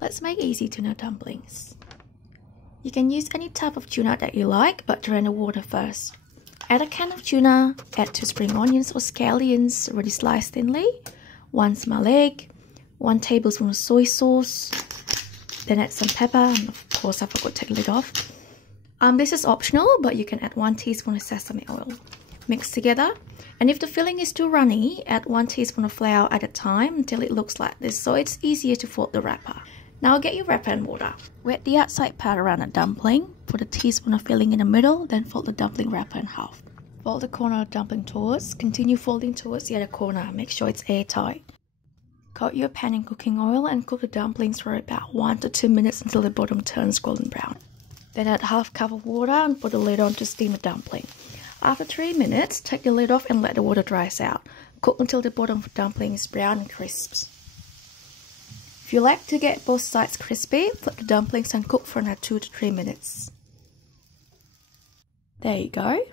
Let's make easy tuna dumplings. You can use any type of tuna that you like, but drain the water first. Add a can of tuna, add 2 spring onions or scallions already sliced thinly, 1 small egg, 1 tablespoon of soy sauce, then add some pepper, and of course I forgot to take the lid off. This is optional, but you can add 1 teaspoon of sesame oil. Mix together, and if the filling is too runny, add 1 teaspoon of flour at a time until it looks like this, so it's easier to fold the wrapper. Now get your wrapper and water. Wet the outside part around a dumpling, put a teaspoon of filling in the middle, then fold the dumpling wrapper in half. Fold the corner of the dumpling towards, continue folding towards the other corner, make sure it's airtight. Coat your pan in cooking oil and cook the dumplings for about 1 to 2 minutes until the bottom turns golden brown. Then add half cup of water and put the lid on to steam the dumpling. After 3 minutes, take the lid off and let the water dry out. Cook until the bottom of the dumpling is brown and crisp. If you like to get both sides crispy, flip the dumplings and cook for another 2 to 3 minutes. There you go.